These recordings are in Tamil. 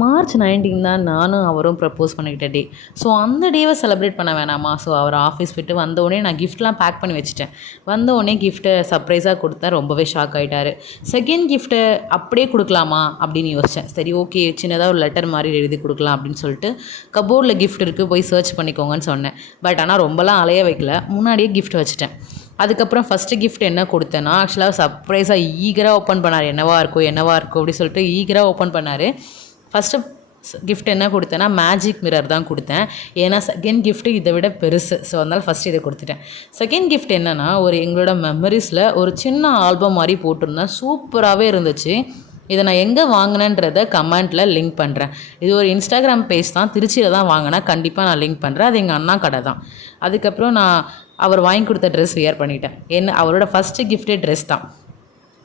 மார்ச் 19 தான் நானும் அவரும் ப்ரப்போஸ் பண்ணிக்கிட்ட டே. ஸோ அந்த டேவை செலிப்ரேட் பண்ண வேணாமா? ஸோ அவர் ஆஃபீஸ் விட்டு வந்தோடனே நான் கிஃப்ட்லாம் பேக் பண்ணி வச்சுட்டேன். வந்தோடனே கிஃப்ட்டை சர்ப்ரைஸாக கொடுத்தேன். ரொம்பவே ஷாக் ஆகிட்டார். செகண்ட் கிஃப்ட்டை அப்படியே கொடுக்கலாமா அப்படின்னு யோசித்தேன். சரி ஓகே, சின்னதாக ஒரு லெட்டர் மாதிரி எழுதி கொடுக்கலாம் அப்படின்னு சொல்லிட்டு கபோர்டில் கிஃப்ட் இருக்குது, போய் சர்ச் பண்ணிக்கோங்கன்னு சொன்னேன். பட் ஆனால் ரொம்பலாம் அலைய வைக்கல, முன்னாடியே கிஃப்ட் வச்சுட்டேன். அதுக்கப்புறம் ஃபஸ்ட்டு கிஃப்ட் என்ன கொடுத்தேன்னா, ஆக்சுவலாக சர்ப்ரைஸாக ஈகராக ஓப்பன் பண்ணார். என்னவா இருக்கும் அப்படின்னு சொல்லிட்டு ஈகராக ஓப்பன் பண்ணார். ஃபஸ்ட்டு கிஃப்ட் என்ன கொடுத்தேன்னா மேஜிக் மிரர் தான் கொடுத்தேன். ஏன்னா செகண்ட் கிஃப்ட்டு இதை விட பெருசு. ஸோ அதனால் ஃபஸ்ட்டு இதை கொடுத்துட்டேன். செகண்ட் கிஃப்ட் என்னென்னா, எங்களோட மெமரிஸில் ஒரு சின்ன ஆல்பம் மாதிரி போட்டிருந்தேன். சூப்பராகவே இருந்துச்சு. இதை நான் எங்கே வாங்கினேன்றதை கமெண்ட்டில் லிங்க் பண்ணுறேன். இது ஒரு இன்ஸ்டாகிராம் பேஜ் தான், திருச்சியில் தான் வாங்கினேன். கண்டிப்பாக நான் லிங்க் பண்ணுறேன். அது எங்கள் அண்ணா கடை தான். அதுக்கப்புறம் நான் அவர் வாங்கி கொடுத்த ட்ரெஸ் வியர் பண்ணிட்டேன். அவரோட ஃபஸ்ட்டு கிஃப்ட்டே ட்ரெஸ் தான்,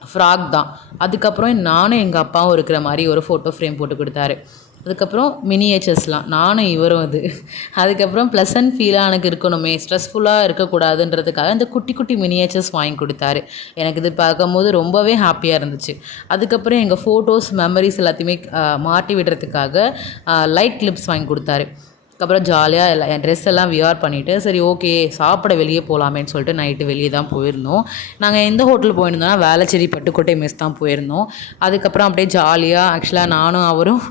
ஃப்ராக் தான். அதுக்கப்புறம் நானும் எங்கள் அப்பாவும் இருக்கிற மாதிரி ஒரு ஃபோட்டோ ஃப்ரேம் போட்டு கொடுத்தாரு. அதுக்கப்புறம் மினியேச்சர்ஸ்லாம் நானும் இவரும் அது. அதுக்கப்புறம் ப்ளசன்ட் ஃபீலாக எனக்கு இருக்கணுமே, ஸ்ட்ரெஸ்ஃபுல்லாக இருக்கக்கூடாதுன்றதுக்காக இந்த குட்டி குட்டி மினியேச்சர்ஸ் வாங்கி கொடுத்தாரு. எனக்கு இது பார்க்கும்போது ரொம்பவே ஹாப்பியாக இருந்துச்சு. அதுக்கப்புறம் எங்கள் ஃபோட்டோஸ் மெமரிஸ் எல்லாத்தையுமே மாட்டி விடுறதுக்காக லைட் கிளிப்ஸ் வாங்கி கொடுத்தாரு. அதுக்கப்புறம் ஜாலியாக என் ட்ரெஸ் எல்லாம் வியர் பண்ணிவிட்டு சரி ஓகே சாப்பிட வெளியே போகலாமேன்னு சொல்லிட்டு நைட்டு வெளியே தான் போயிருந்தோம். நாங்கள் எந்த ஹோட்டல் போயிருந்தோம்னா வேளச்சேரி பட்டுக்கோட்டை மெஸ் தான் போயிருந்தோம். அதுக்கப்புறம் அப்படியே ஜாலியாக ஆக்சுவலாக நானும் அவரும்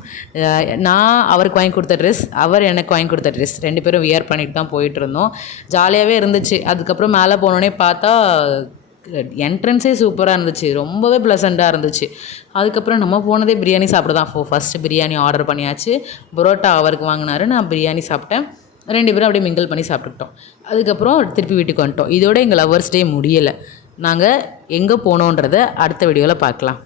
நான் அவருக்கு வாங்கி கொடுத்த ட்ரெஸ், அவர் எனக்கு வாங்கி கொடுத்த ட்ரெஸ் 2 பேரும் வியர் பண்ணிட்டு தான் போயிட்டு இருந்தோம். ஜாலியாகவே இருந்துச்சு. அதுக்கப்புறம் மேலே போனோடனே பார்த்தா என்ட்ரன்ஸே சூப்பராக இருந்துச்சு. ரொம்பவே ப்ளசண்ட்டாக இருந்துச்சு. அதுக்கப்புறம் நம்ம போனதே பிரியாணி சாப்பிட தான். ஃபஸ்ட்டு பிரியாணி ஆர்டர் பண்ணியாச்சு. பரோட்டா அவருக்கு வாங்கினாரு, நான் பிரியாணி சாப்பிட்டேன். 2 பேரும் அப்படியே மிங்கிள் பண்ணி சாப்பிட்டுக்கிட்டோம். அதுக்கப்புறம் திருப்பி வீட்டுக்கு வந்துட்டோம். இதோட எங்கள் லவர்ஸ் டே முடியலை. நாங்கள் எங்கே போனோன்றதை அடுத்த வீடியோவில் பார்க்கலாம்.